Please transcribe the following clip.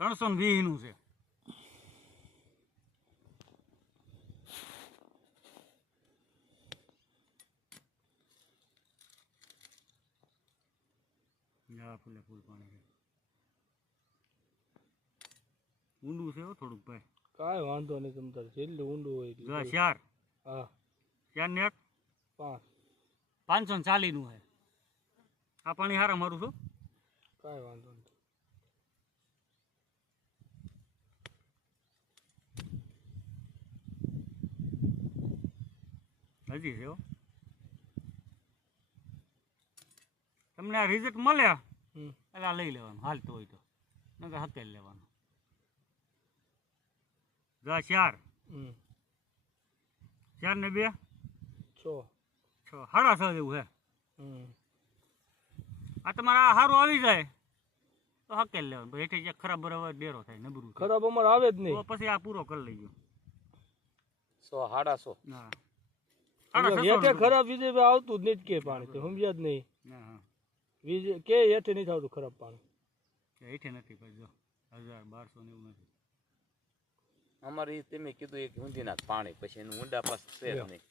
320 નું છે. ફૂલે ફૂલ પાણી છે. ઊંડું છે થોડુંક ભાઈ. કાંઈ વાંધો નહીં તમ તારે જેટલું ઊંડું હોય એટલું. 4 હા 4 ને 5 540 નું છે. આ પાણી હારા મારું છું. કાંઈ વાંધો નહીં. હજી છે તમને આ રિઝલ્ટ મળ્યા એટલે આ લઈ લેવાનું હાલતું હોય તો નકર હકેલ લેવાનું. 4 ને 2 6 6.5 જેવું છે. આ તમારા સારું આવી જાય તો હકેલ લેવાનું. પછી હેઠે ખરાબ બરાબર ડેરો થાય નબળું ખરાબ અમારે આવે જ નહીં તો પછી આ પૂરો કરી લઈ ગયો. 100 હા હેઠે ખરાબ વિજય આવતું જ નહીં કે પાણી તો સમજ્યા જ નહીં. વિજય કે હેઠે નહીં આવતું ખરાબ પાણી. હેઠે નથી ભાઈ જો 1000-1200 ને એવું નથી. અમારે તમે કીધું એક ઊંધીના પાણી પછી એનું ઊંડા પાસ છે નહીં.